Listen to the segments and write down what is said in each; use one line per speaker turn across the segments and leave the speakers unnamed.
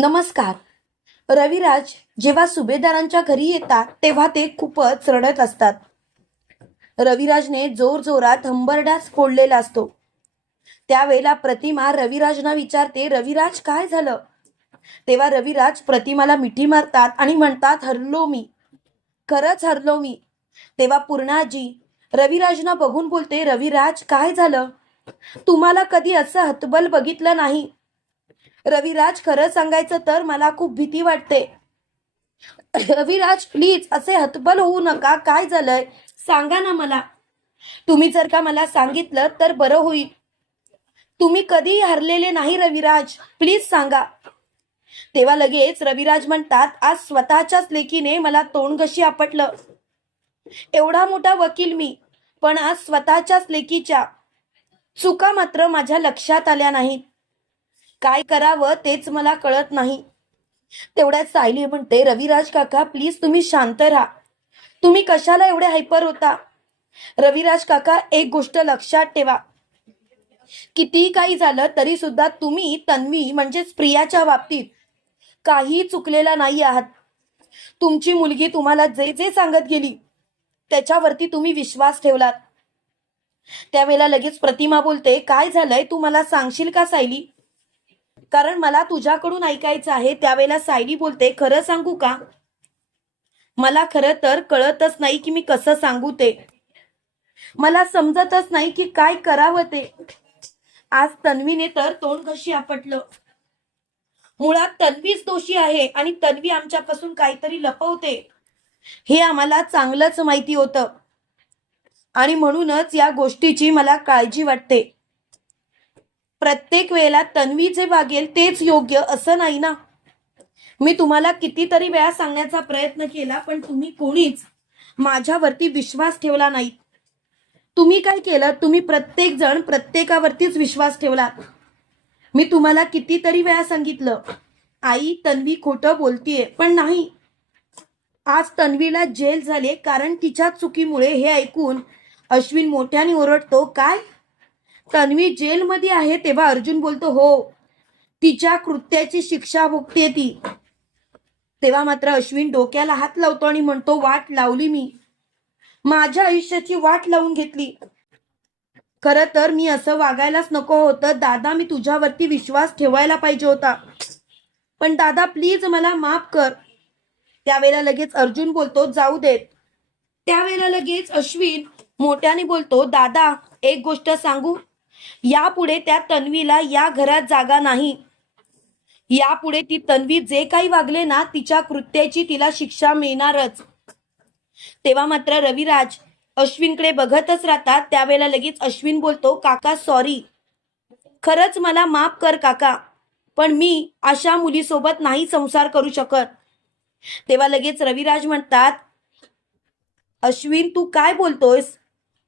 नमस्कार. रविराज जेव्हा सुभेदारांच्या घरी येतात तेव्हा ते खूपच रडत असतात. रविराजने जोर जोरात हंबरडाच फोडलेला असतो. त्यावेळेला प्रतिमा रविराजना विचारते रविराज काय झालं? तेव्हा रविराज प्रतिमाला मिठी मारतात आणि म्हणतात हरलो मी. खरंच हरलो मी. तेव्हा पूर्णाजी रविराजना बघून बोलते रविराज काय झालं? तुम्हाला कधी असं हतबल बघितलं नाही? रविराज खरं सांगायचं तर मला खूप भीती वाटते. रविराज प्लीज असे हतबल होऊ नका. काय झालंय? सांगा ना मला. तुम्ही जर का मला सांगितलं तर बरं होईल. तुम्ही कधी हरलेले नाही रविराज. प्लीज सांगा. तेव्हा लगेच रविराज म्हणतात आज स्वतःच्याच लेकीने मला तोंडघशी आपटलं. एवढा मोठा वकील मी पण आज स्वतःच्याच लेकीच्या. चुका मात्र माझ्या लक्षात आल्या नाहीत. काय करावं तेच मला कळत नाही. तेवढ्यात सायली म्हणते रविराज काका प्लीज तुम्ही शांत राहा. तुम्ही कशाला एवढे हायपर होता? रविराज काका एक गोष्ट लक्षात ठेवा. कितीही काही झालं तरी सुद्धा तुम्ही तन्वी म्हणजेच प्रियाच्या बाबतीत काही चुकलेला नाही आहात. तुमची मुलगी तुम्हाला जे जे सांगत गेली त्याच्यावरती तुम्ही विश्वास ठेवलात. त्यावेळेला लगेच प्रतिमा बोलते काय झालंय? तू मला सांगशील का सायली? कारण मला तुझ्याकडून ऐकायचं आहे त्यावेळेला सायली बोलते खरं सांगू का? मला खरं तर कळतच नाही की मी कसं सांगू ते. मला समजतच नाही की काय करावं ते. आज तन्वीने तर तोंड कशी आपटलं? मुळात तन्वीच दोषी आहे आणि तन्वी आमच्यापासून काहीतरी लपवते. हे आम्हाला चांगलंच माहिती होतं. आणि म्हणूनच या गोष्टीची मला काळजी वाटते. प्रत्येक वेळेला तन्वी जे वागेल तेच योग्य असं नाही ना? मी तुम्हाला कितीतरी वेळा सांगण्याचा प्रयत्न केला पण तुम्ही कोणीच माझ्यावरती विश्वास ठेवला नाही. तुम्ही काय केलं? तुम्ही प्रत्येक जण प्रत्येकावरतीच विश्वास ठेवला. मी तुम्हाला कितीतरी वेळा सांगितलं आई तन्वी खोटं बोलतीये. पण नाही. आज तन्वीला जेल झाले कारण तिच्या चुकीमुळे हे ऐकून अश्विन मोठ्याने ओरडतो काय? तन्वी जेलमध्ये आहे तेव्हा अर्जुन बोलतो हो तिच्या कृत्याची शिक्षा भोगते ती. तेव्हा मात्र अश्विन डोक्याला हात लावतो आणि म्हणतो वाट लावली मी. माझ्या आयुष्याची वाट लावून घेतली. खर तर मी असं वागायलाच नको होतं. दादा मी तुझ्यावरती विश्वास ठेवायला पाहिजे होता. पण दादा प्लीज मला माफ कर. त्यावेळेला लगेच अर्जुन बोलतो जाऊ देत. त्यावेळेला लगेच अश्विन मोठ्याने बोलतो दादा एक गोष्ट सांगू? यापुढे त्या तन्वीला या घरात जागा नाही. यापुढे ती तन्वी जे काही वागले ना तिच्या कृत्याची तिला शिक्षा मिळणारच. तेव्हा मात्र रविराज अश्विनकडे बघतच राहतात. त्यावेळेला लगेच अश्विन बोलतो काका सॉरी खरंच मला माफ कर काका पण मी अशा मुलीसोबत नाही संसार करू शकत. तेव्हा लगेच रविराज म्हणतात अश्विन तू काय बोलतोयस?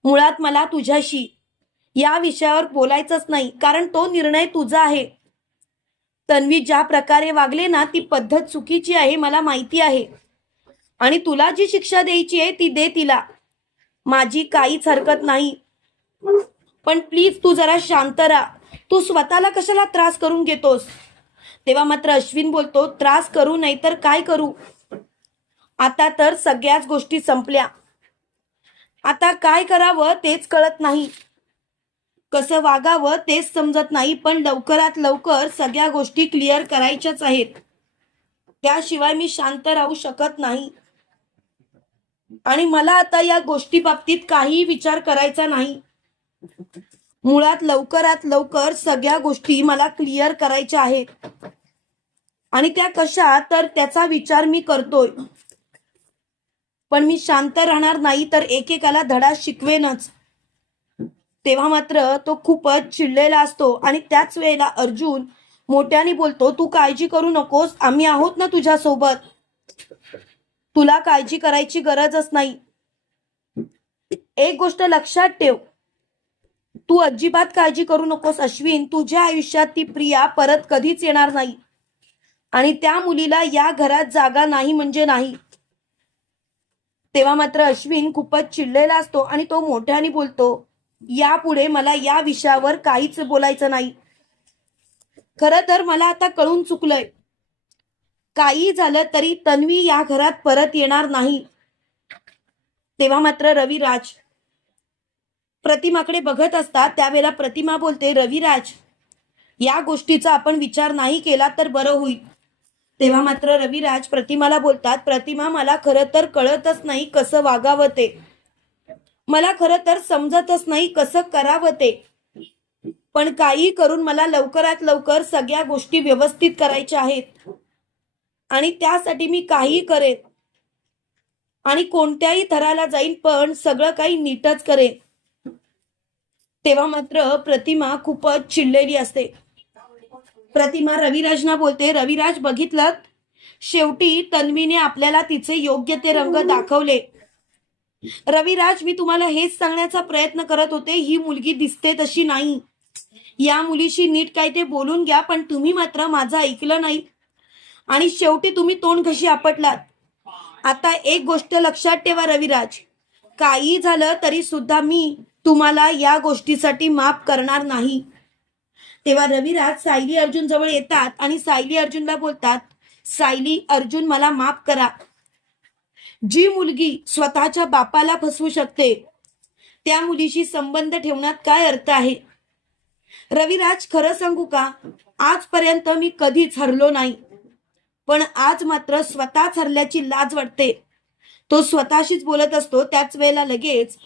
मुळात मला तुझ्याशी या विषयावर बोलायचंच नाही कारण तो निर्णय तुझा आहे. तन्वी ज्या प्रकारे वागले ना ती पद्धत चुकीची आहे मला माहिती आहे. आणि तुला जी शिक्षा द्यायची आहे ती दे तिला. माझी काहीच हरकत नाही. पण प्लीज तू जरा शांत राहा. तू स्वतःला कशाला त्रास करून घेतोस? तेव्हा मात्र अश्विन बोलतो त्रास करू नाही तर काय करू? आता तर सगळ्याच गोष्टी संपल्या. आता काय करावं तेच कळत नाही. कसं वागावं तेच समजत नाही पण लवकरात लवकर सगळ्या गोष्टी क्लिअर करायच्याच आहेत. त्याशिवाय मी शांत राहू शकत नाही. आणि मला आता या गोष्टी बाबतीत काही विचार करायचा नाही. मुळात लवकरात लवकर सगळ्या गोष्टी मला क्लिअर करायच्या आहेत. आणि त्या कशा तर त्याचा विचार मी करतोय. पण मी शांत राहणार नाही तर एकेकाला धडा शिकवेनच. तेव्हा मात्र तो खूपच चिडलेला असतो आणि त्याच वेळेला अर्जुन मोठ्याने बोलतो तू काळजी करू नकोस आम्ही आहोत ना तुझ्या सोबत तुला काळजी करायची गरजच नाही. एक गोष्ट लक्षात ठेव. तू अजिबात काळजी करू नकोस अश्विन. तुझ्या आयुष्यात ती प्रिया परत कधीच येणार नाही. आणि त्या मुलीला या घरात जागा नाही म्हणजे नाही. तेव्हा मात्र अश्विन खूपच चिडलेला असतो आणि तो मोठ्याने बोलतो यापुढे मला या विषयावर काहीच बोलायचं नाही. खरं तर मला आता कळून चुकलंय. काही झालं तरी तन्वी या घरात परत येणार नाही. तेव्हा मात्र रविराज प्रतिमाकडे बघत असतात त्यावेळेला प्रतिमा बोलते रविराज या गोष्टीचा आपण विचार नाही केला तर बरं होईल. तेव्हा मात्र रविराज प्रतिमाला बोलतात प्रतिमा मला खरं तर कळतच नाही कसं वागावं ते. मला खरं तर समजतच नाही कसं करावं ते. पण काही करून मला लवकरात लवकर सगळ्या गोष्टी व्यवस्थित करायच्या आहेत. आणि त्यासाठी मी काही करेन. आणि कोणत्याही थराला जाईन पण सगळं काही नीटच करेन. तेव्हा मात्र प्रतिमा खूपच चिडलेली असते. प्रतिमा रविराजना बोलते रविराज बघितलं? शेवटी तन्वीने आपल्याला तिचे योग्य ते रंग दाखवले. रविराज मी तुम्हाला हेच सांगण्याचा प्रयत्न करत होते ही मुलगी दिसते तशी नाही. या मुलीशी नीट काय ते बोलून घ्या पण तुम्ही मात्र माझं ऐकलं नाही. आणि शेवटी तुम्ही तोंड कशी आपटलात. आता एक गोष्ट लक्षात ठेवा रविराज काही झालं तरी सुद्धा मी तुम्हाला या गोष्टीसाठी माफ करणार नाही. तेव्हा रविराज सायली अर्जुन जवळ येतात आणि सायली अर्जुनला बोलतात सायली अर्जुन मला माफ करा. जी मुलगी स्वतःच्या बापाला फसवू शकते त्या मुलीशी संबंध ठेवण्यात काय अर्थ आहे? रविराज खरं सांगू का? आजपर्यंत मी कधीच हरलो नाही. पण आज मात्र स्वतःच हरल्याची लाज वाटते. तो स्वतःशीच बोलत असतो. त्याच वेळेला लगेच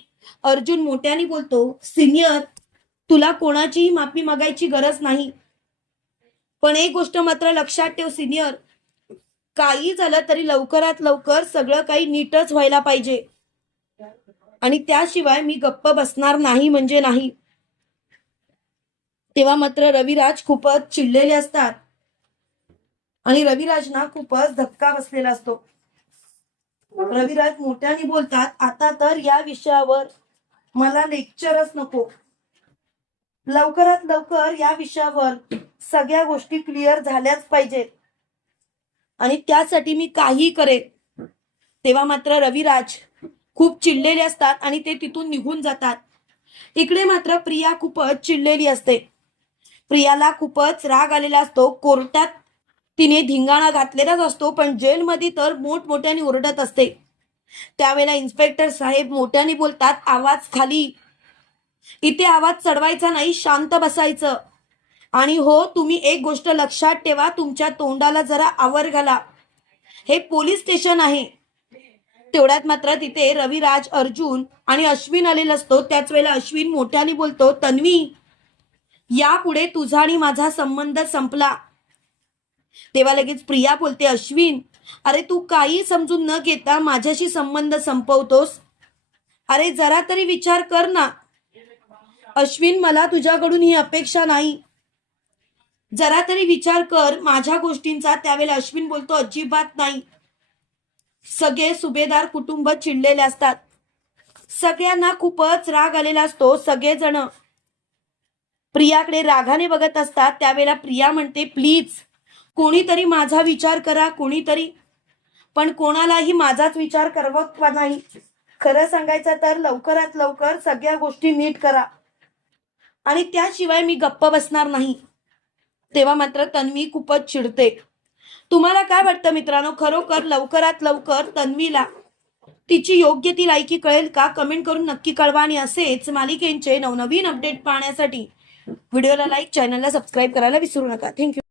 अर्जुन मोठ्याने बोलतो सिनियर तुला कोणाचीही माफी मागायची गरज नाही. पण एक गोष्ट मात्र लक्षात ठेव सिनियर काही झालं तरी लवकरात लवकर सगळं काही नीटच व्हायला पाहिजे. आणि त्याशिवाय मी गप्प बसणार नाही म्हणजे नाही. तेव्हा मात्र रविराज खूपच चिडलेले असतात. आणि रविराजना खूपच धक्का बसलेला असतो. रविराज मोठ्याने बोलतात आता तर या विषयावर मला लेक्चरच नको. लवकरात लवकर या विषयावर सगळ्या गोष्टी क्लिअर झाल्याच पाहिजेत. आणि त्यासाठी मी काही करेन. तेव्हा मात्र रविराज खूप चिडलेले असतात आणि ते तिथून निघून जातात. इकडे मात्र प्रिया खूपच चिडलेली असते. प्रियाला खूपच राग आलेला असतो. कोर्टात तिने धिंगाणा घातलेलाच असतो पण जेलमध्ये तर मोठमोठ्याने ओरडत असते. त्यावेळेला इन्स्पेक्टर साहेब मोठ्याने बोलतात आवाज खाली. इथे आवाज चढवायचा नाही शांत बसायचं. आणि हो तुम्ही एक गोष्ट लक्षात ठेवा तुमच्या तोंडाला जरा आवर घाला. हे पोलीस स्टेशन आहे. तेवढ्यात मात्र तिथे रविराज अर्जुन आणि अश्विन आलेला असतो. त्याच वेळेला अश्विन मोठ्याने बोलतो तन्वी यापुढे तुझा आणि माझा संबंध संपला. तेव्हा लगेच प्रिया बोलते अश्विन अरे तू काही समजून न घेता माझ्याशी संबंध संपवतोस. अरे जरा तरी विचार कर ना. अश्विन मला तुझ्याकडून ही अपेक्षा नाही. जरा तरी विचार कर माझ्या गोष्टींचा. त्यावेळेला अश्विन बोलतो अजिबात नाही. सगळे सुभेदार कुटुंब चिडलेले असतात. सगळ्यांना खूपच राग आलेला असतो. सगळेजण प्रियाकडे रागाने बघत असतात. त्यावेळेला प्रिया म्हणते प्लीज कोणीतरी माझा विचार करा कोणीतरी. पण कोणालाही माझाच विचार करवत नाही. खरं सांगायचं तर लवकरात लवकर सगळ्या गोष्टी नीट करा. आणि त्याशिवाय मी गप्प बसणार नाही. तेव्हा मात्र तन्वी खूपच चिडते. तुम्हाला काय वाटतं मित्रांनो? खरोखर लवकरात लवकर तन्वीला तिची योग्य ती लायकी कळेल का? कमेंट करून नक्की कळवा आणि असेच मालिकेंचे नवनवीन अपडेट पाहण्यासाठी व्हिडिओला लाईक चॅनलला सबस्क्राईब करायला विसरू नका. थँक्यू